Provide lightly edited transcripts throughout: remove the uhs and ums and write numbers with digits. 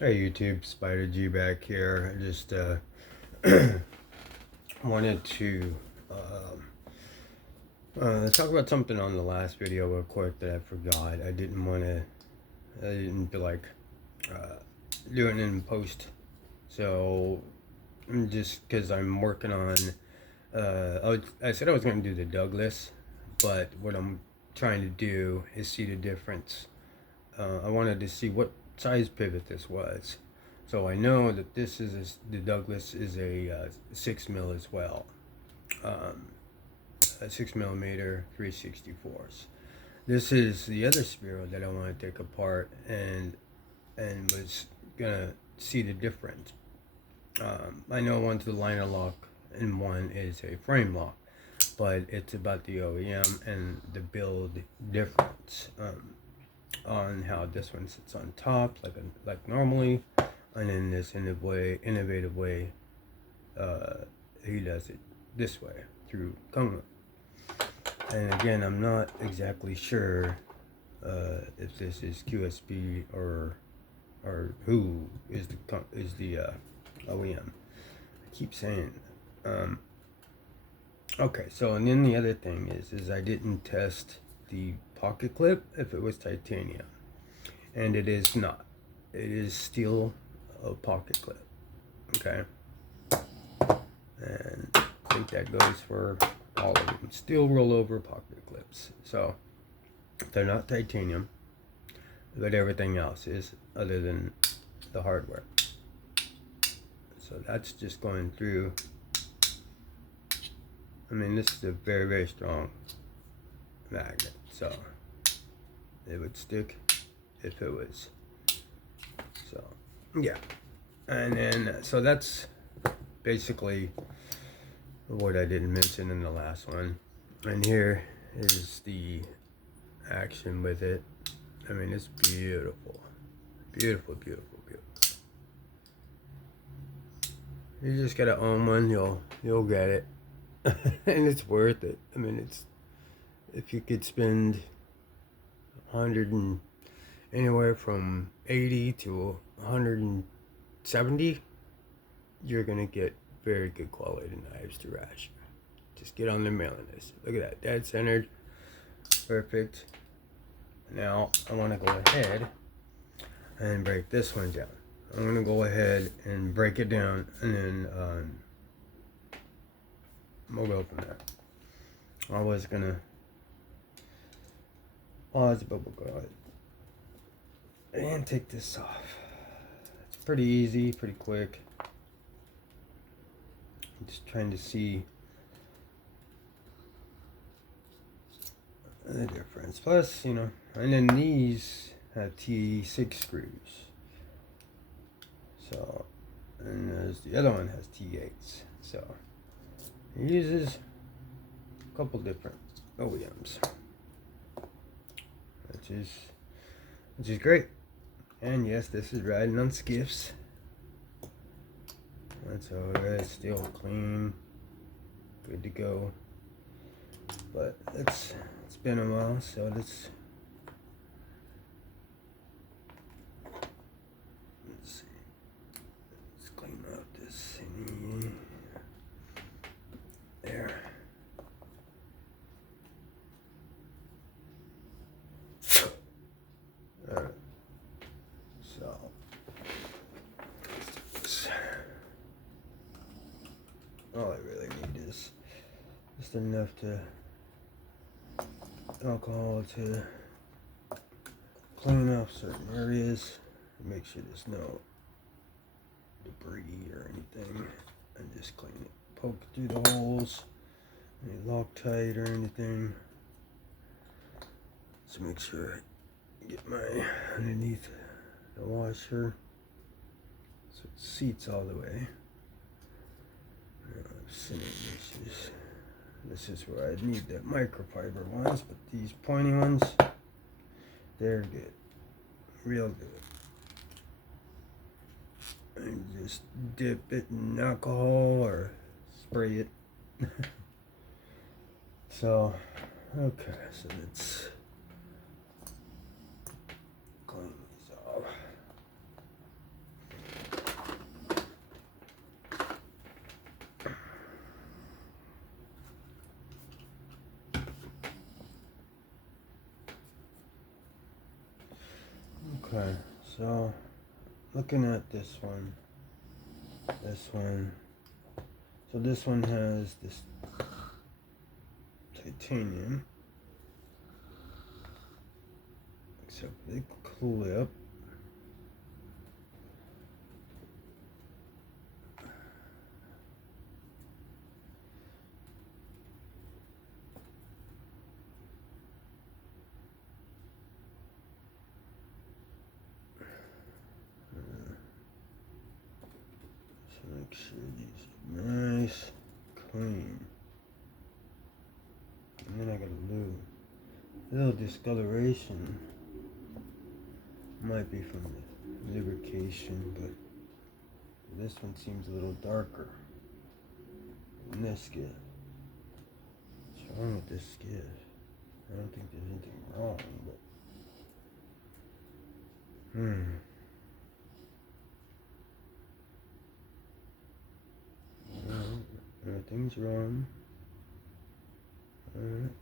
Hey YouTube, Spider G back here. I just wanted to talk about something on the last video real quick that I forgot. I didn't feel like doing it in post. So just because I'm working on, I said I was going to do the Douglas, but what I'm trying to do is see the difference. I wanted to see what size pivot this was. So I know that the Douglas is a 6 mil as well, a 6 millimeter 364s. This is the other Spiro that I want to take apart and was gonna see the difference. I know one's the liner lock and one is a frame lock, but it's about the OEM and the build difference. On how this one sits on top, like normally, and in this innovative way, he does it this way through coma. And again, I'm not exactly sure if this is QSB or who is the OEM. I keep saying. Okay, so and then the other thing is I didn't test the pocket clip if it was titanium, and it is not. It is still a pocket clip. Okay, and I think that goes for all of them. Steel rollover pocket clips. So they're not titanium, but everything else is, other than the hardware. So that's just going through. I mean, this is a very, very strong magnet, so it would stick if it was. So yeah, and then so that's basically what I didn't mention in the last one. And here is the action with it. I mean, it's beautiful, beautiful, beautiful, beautiful. You just gotta own one. You'll get it, and it's worth it. I mean, it's, if you could spend 100 and anywhere from 80 to 170, you're gonna get very good quality knives to ration. Just get on the mailing list. Look at that, dead centered, perfect. Now I want to go ahead and break this one down. I'm gonna go ahead and break it down, and then we'll go from there. I was gonna pause, but we'll go ahead and take this off. It's pretty easy, pretty quick. I'm just trying to see the difference. Plus, you know, and then these have T6 screws. So, and there's the other one has T8s. So, it uses a couple different OEMs, which is great. And yes, this is riding on skiffs. That's all right. Still clean, good to go. But it's been a while, so let's see. Let's clean up this thingy. There. Alright. So all I really need is just enough alcohol to clean off certain areas, make sure there's no debris or anything, and just clean it. Poke through the holes, any Loctite or anything. Just make sure I get my underneath the washer so it seats all the way. This is where I need the microfiber ones, but these pointy ones, they're good, real good. And just dip it in alcohol or spray it. So, okay, so let's clean these off. Okay, so looking at this one. So this one has this titanium, except big clip. So make sure these are nice, clean. And then I got a little discoloration. Might be from the lubrication, but this one seems a little darker than this skid. What's wrong with this skid? I don't think there's anything wrong, but Everything's wrong. Alright.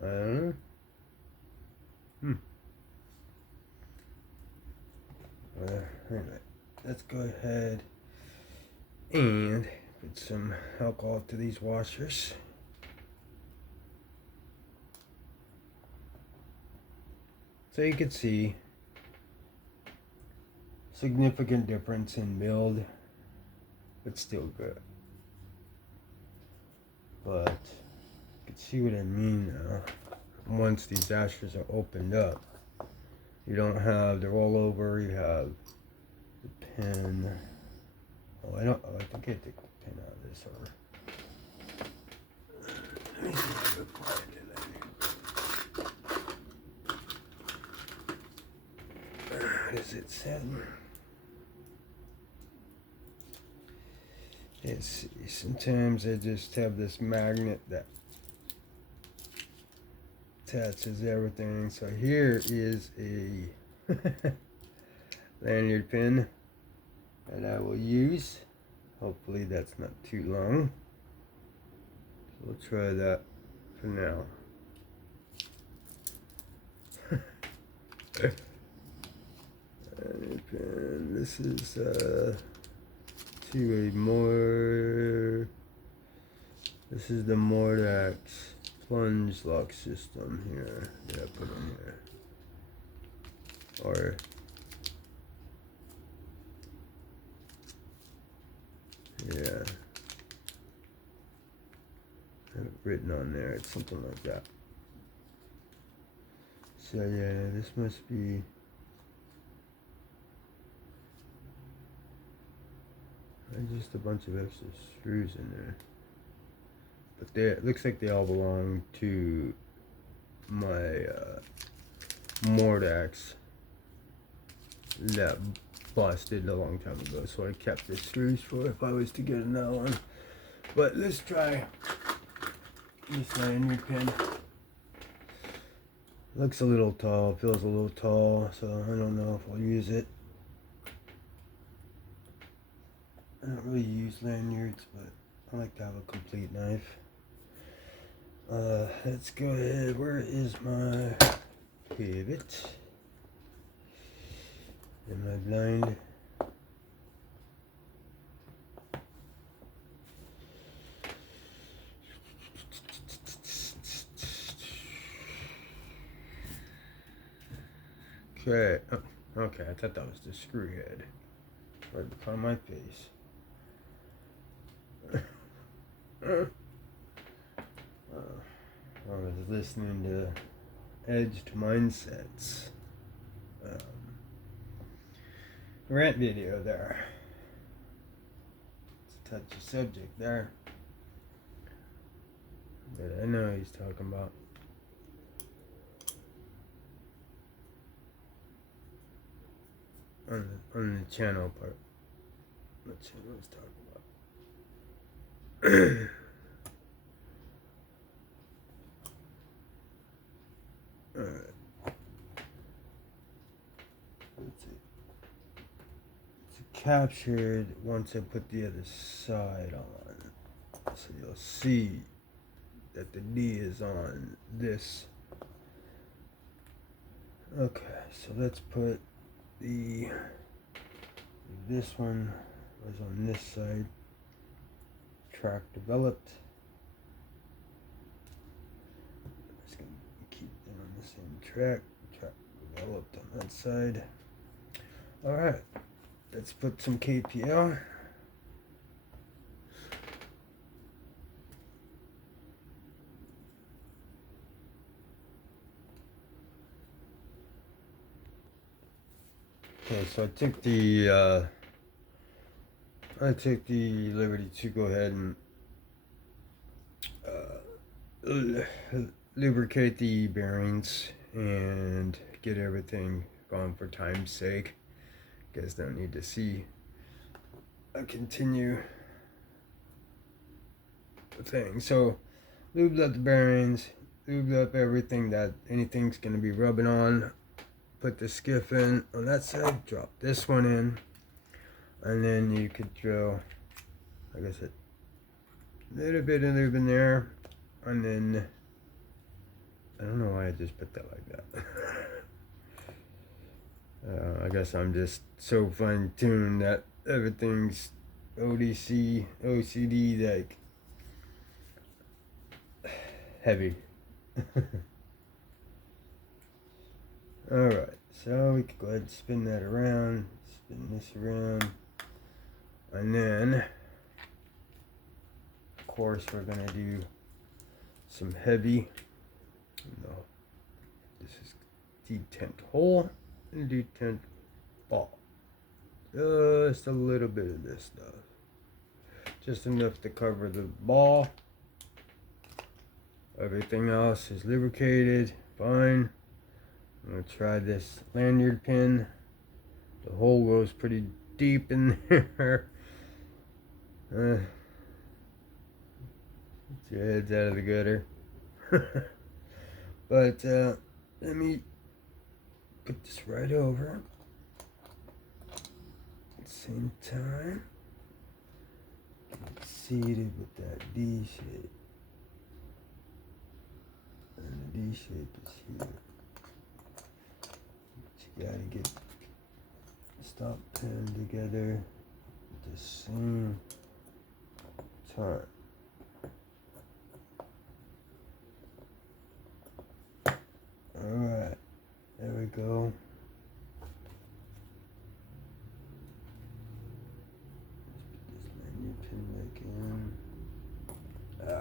I don't know. Anyway, let's go ahead and put some alcohol to these washers. So you can see significant difference in build, but still good. But you can see what I mean now. Once these washers are opened up, you don't have the rollover, you have the pin. I think I take the pin out of this over. Let me see if I can apply it in there. What does it say? Let's see, sometimes I just have this magnet that attaches everything. So here is a lanyard pin that I will use. Hopefully that's not too long. So we'll try that for now. Lanyard pin. This is to a more. This is the Mordax plunge lock system here that I put in here. Or yeah, I have it written on there. It's something like that. So yeah, this must be. Just a bunch of extra screws in there. But it looks like they all belong to my Mordax that busted a long time ago. So I kept the screws for if I was to get another one. But let's try this lanyard pin. Looks a little tall, feels a little tall, so I don't know if I'll use it. I don't really use lanyards, but I like to have a complete knife. Let's go ahead. Where is my pivot? Am I blind? Okay. Oh, okay, I thought that was the screw head. Right behind my face. I was listening to Edged Mindsets rant video there. It's a touchy subject there, but I know what he's talking about. On the channel part. What channel he's talking about. Alright. Let's see. It's captured once I put the other side on. So you'll see that the D is on this Okay, so let's put this one was on this side. Track developed. Just gonna keep them on the same track. Track developed on that side. Alright, let's put some KPL. Okay, so I took the liberty to go ahead and lubricate the bearings and get everything going for time's sake. Guys don't need to see a continue thing. So lubed up the bearings, lubed up everything that anything's gonna be rubbing on. Put the skiff in on that side, drop this one in, and then you could drill, like I said, a little bit of lube in there, and then I don't know why I just put that like that. I guess I'm just so fine-tuned that everything's OCD, like heavy. Alright, so we could go ahead and spin that around, spin this around, and then, of course, we're going to do some heavy. No, this is detent hole and detent ball. Just a little bit of this stuff. Just enough to cover the ball. Everything else is lubricated, fine. I'm going to try this lanyard pin. The hole goes pretty deep in there. Get your heads out of the gutter. But let me put this right over. At the same time, get seated with that D shape. And the D shape is here. You gotta get stop pin together at the same time. Alright, there we go. Let's put this menu pin back in. Come on.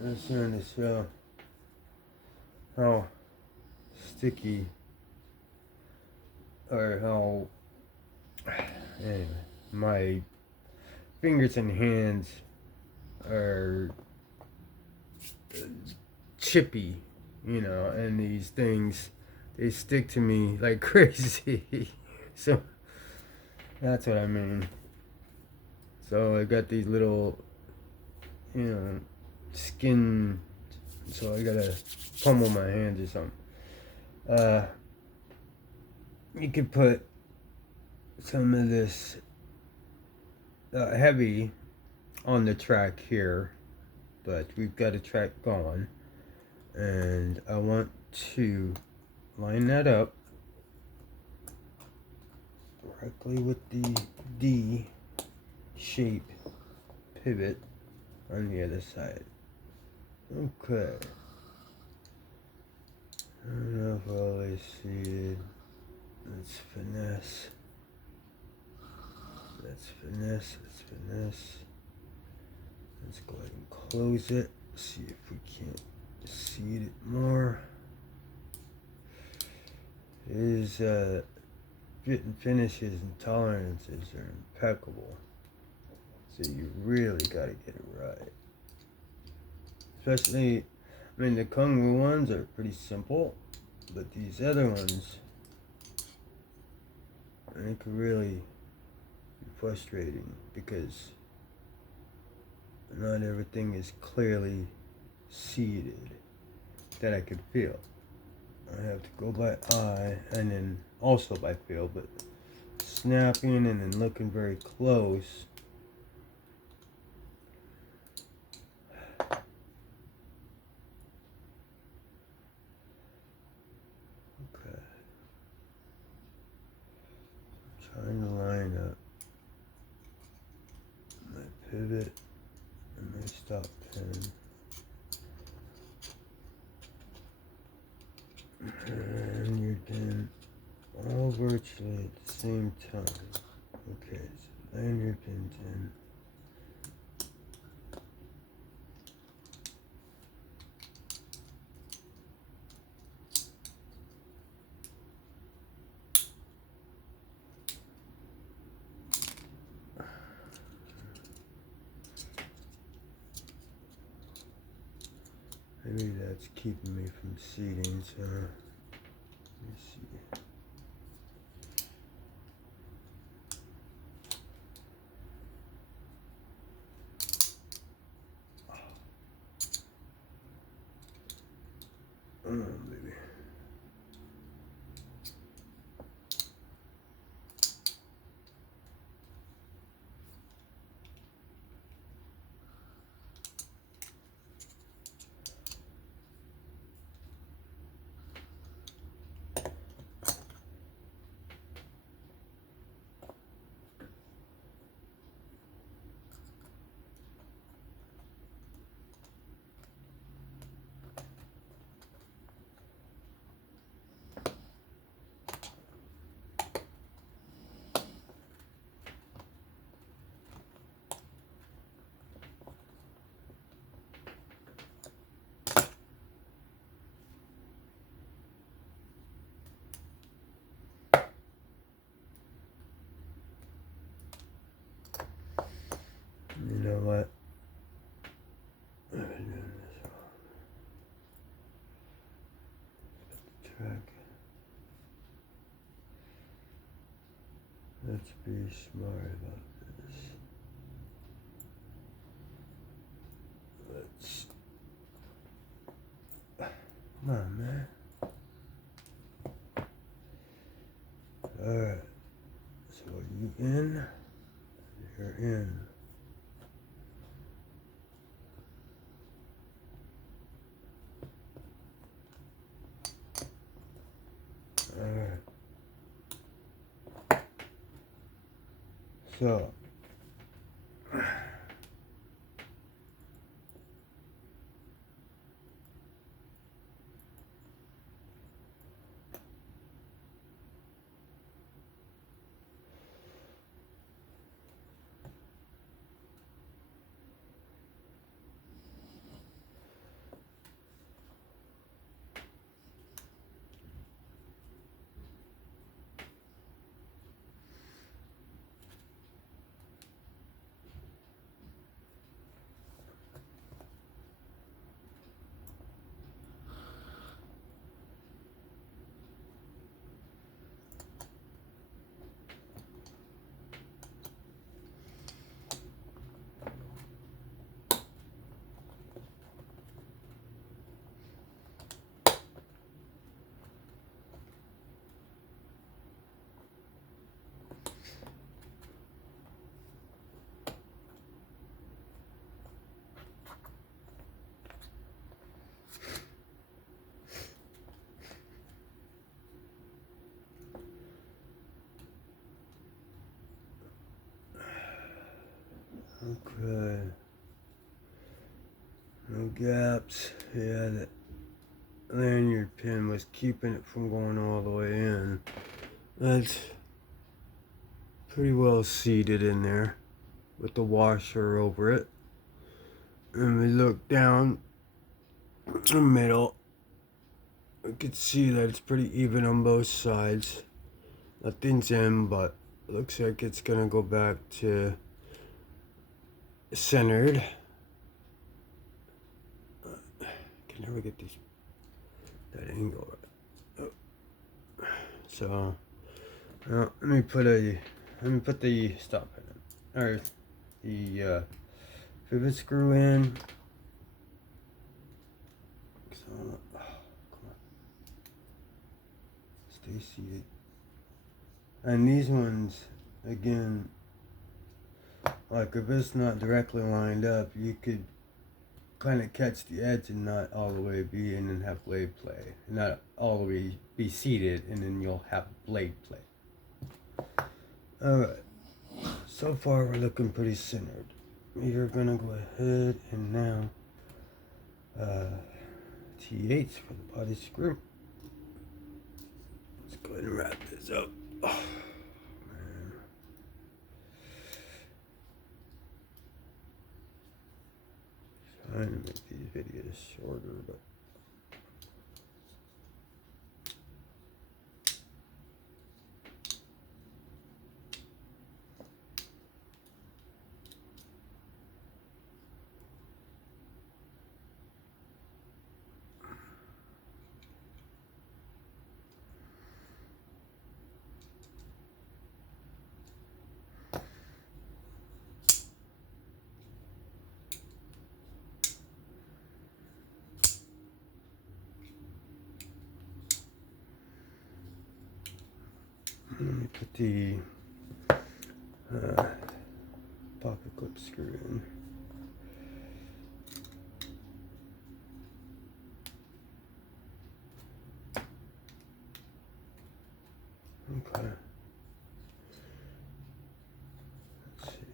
Let's turn to show how sticky or how anyway, my fingers and hands are chippy, and these things, they stick to me like crazy. So that's what I mean. So I got these little, skin, so I gotta pummel my hands or something. You could put some of this heavy on the track here, but we've got a track going, and I want to line that up directly with the D shape pivot on the other side. Okay. I don't know if all I see it. Let's finesse. Let's finesse. Let's finesse. Let's go ahead and close it. See if we can't seed it more. His fit and finishes and tolerances are impeccable. So you really gotta get it right. Especially, the Kung Wu ones are pretty simple, but these other ones, they could really be frustrating because not everything is clearly seated that I could feel. I have to go by eye and then also by feel, but snapping and then looking very close. Okay. Trying to line up my pivot and my stop pin. And you're done all virtually at the same time. Okay, so lanyard pin's in. Maybe that's keeping me from seating, so let me see. Oh, baby. You know what? I've been doing this wrong. Track. Let's be smart about this. Let's. Come on, man. Alright. So are you in? You're in. Alright. So. Okay. No gaps. Yeah, that lanyard pin was keeping it from going all the way in. That's pretty well seated in there with the washer over it. And we look down the middle. We can see that it's pretty even on both sides. Nothing's in, but it looks like it's gonna go back to centered. Can never get that angle right. Oh. So let me put the stop in, or the pivot screw in. So, oh, come on. stay seated. And these ones, again, like if it's not directly lined up, you could kind of catch the edge and not all the way be in and have blade play. Not all the way be seated and then you'll have blade play. Alright, so far we're looking pretty centered. You're gonna go ahead and now T8 for the body screw. Let's go ahead and wrap this up. Oh, man. Trying to make these videos shorter, but let me put the pocket clip screw in. Okay. Let's see.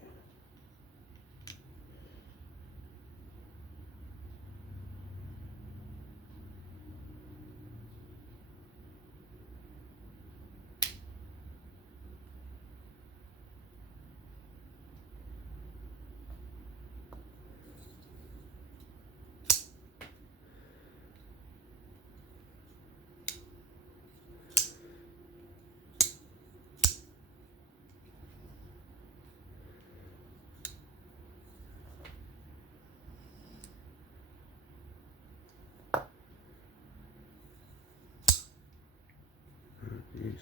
Jeez.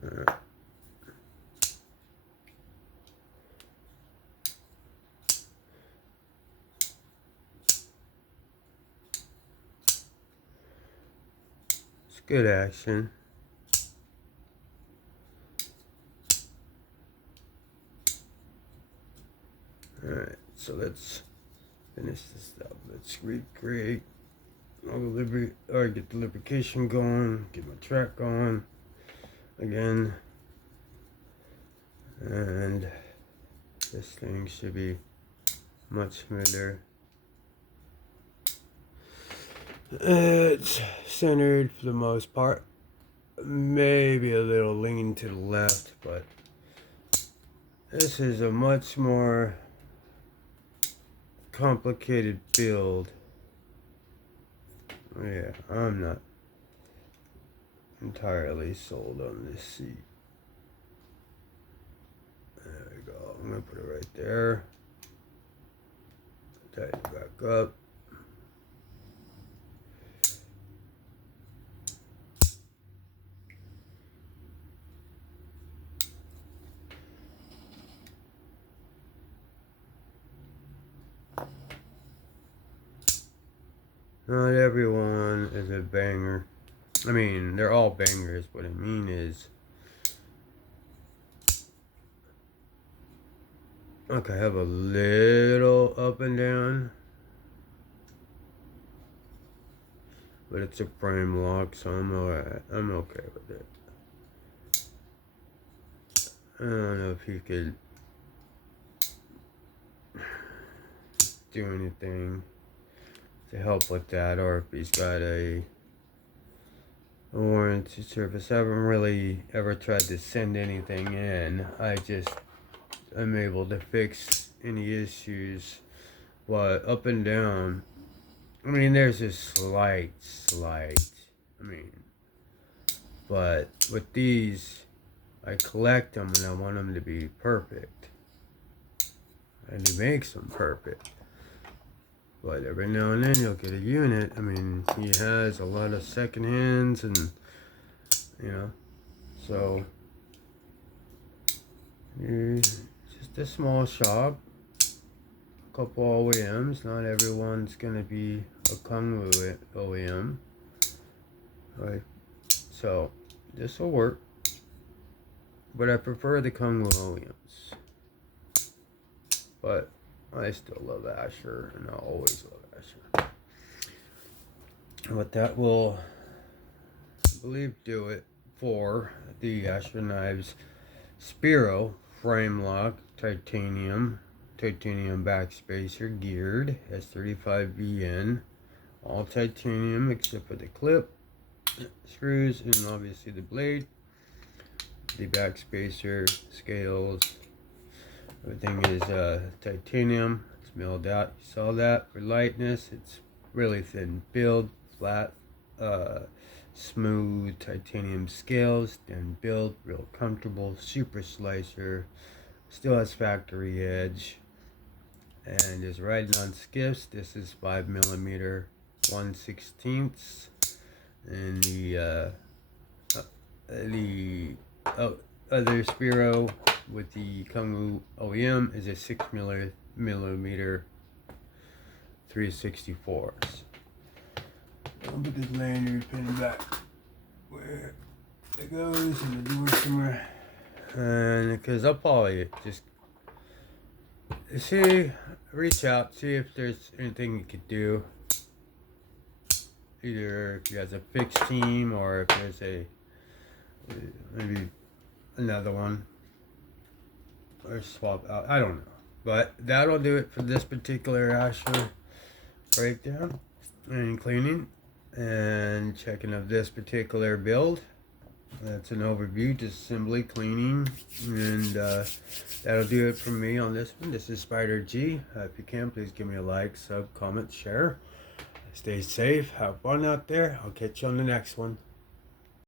Alright. It's good action. Alright, so let's finish this up. Let's recreate all the get the lubrication going, get my track going again, and this thing should be much smoother. It's centered for the most part, maybe a little lean to the left, but this is a much more complicated build. Yeah, I'm not entirely sold on this seat. There we go. I'm gonna put it right there. Tighten it back up. Not everyone is a banger. I mean, they're all bangers. What I mean is, okay, I have a little up and down, but it's a frame lock, so I'm alright. I'm okay with it. I don't know if he could do anything to help with that, or if he's got a warranty service. I haven't really ever tried to send anything in. I'm able to fix any issues, but up and down, I mean, there's a slight, I mean, but with these, I collect them and I want them to be perfect, and he makes them perfect. but every now and then you'll get a unit. I mean, he has a lot of second hands, and you know, so it's just a small shop, a couple OEMs. Not everyone's gonna be a Kung Wu OEM, right? So this will work, but I prefer the Kung Wu OEMs. But I still love Asher, and I'll always love Asher. But that will, I believe, do it for the Asher Knives Spiro frame lock titanium backspacer geared s35vn, all titanium except for the clip, screws, and obviously the blade, the backspacer, scales. Everything is titanium. It's milled out. You saw that. For lightness, it's really thin build, flat, smooth titanium scales, thin build, real comfortable, super slicer. Still has factory edge, and is riding on skiffs. This is 5mm 1/16, and the other Spiro with the Kung Wu OEM is a 6mm 3/64. I'll put this lanyard pin back where it goes in the door somewhere, and because I'll probably just reach out, see if there's anything you could do, either if you guys a fixed team or if there's maybe another one, or swap out. I don't know, but that'll do it for this particular Asher breakdown and cleaning and checking of this particular build. That's an overview, disassembly, cleaning, and that'll do it from me on this one. This is Spider G. If you can, please give me a like, sub, comment, share. Stay safe, have fun out there. I'll catch you on the next one.